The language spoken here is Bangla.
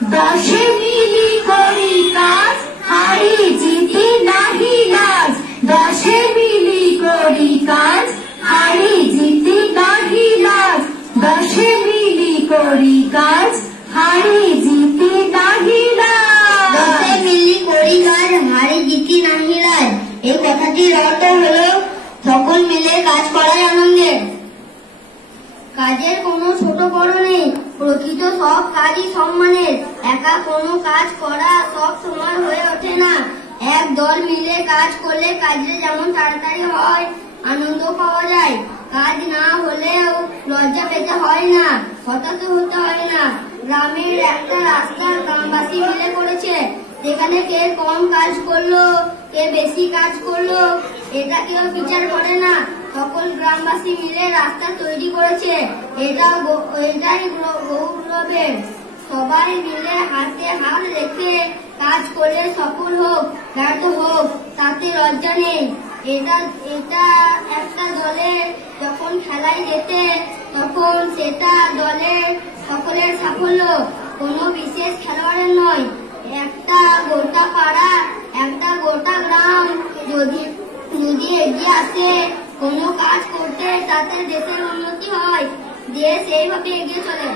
দশে মিলি করি কাজ, হারি জিতি নাহি লাজ। দশে মিলি করি কাজ, হারি জিতি নাহি লাজ। দশে মিলি করি কাজ, হারি জিতি নাহি লাজ। দশে মিলি করি কাজ, হারি জিতি নাহি লাজ। এই কথাটির অর্থ হলো সকল মিলে কাজ করাই আনন্দের। কাজের কোনো ছোট বড় নেই, প্রকৃত সব কাজই সম্মানের। একা কোনো কাজ করা সব সমান হয়ে ওঠে না। এক দল মিলে কাজ করলে কাজে যেমন তাড়াতাড়ি হয়, আনন্দ পাওয়া যায়। কাজ না হলেও লজ্জা পেতে হয় না, হতাশ হতে হয় না। গ্রামের একটা রাস্তা গ্রামবাসী মিলে করেছে, সেখানে কে কম কাজ করলো, কে বেশি কাজ করলো, এটা কেউ বিচার করে না। সকল গ্রামবাসী মিলে রাস্তা তৈরি করেছে, এটাই গৌরবের। সবাই মিলে হাতে হাত রেখে কাজ করলে সফল হোক ব্যর্থ হোক তাতে লজ্জা নেই। এটা একটা দলে যখন খেলায় যেতে, তখন সেটা দলের সকলের সাফল্য, কোনো বিশেষ খেলোয়াড়ের নয়। একটা গোটা পাড়া, একটা গোটা গ্রাম যদি এগিয়ে আসে কোনো কাজ করতে, তাতে দেশের উন্নতি হয়, দেশ এইভাবে এগিয়ে চলে।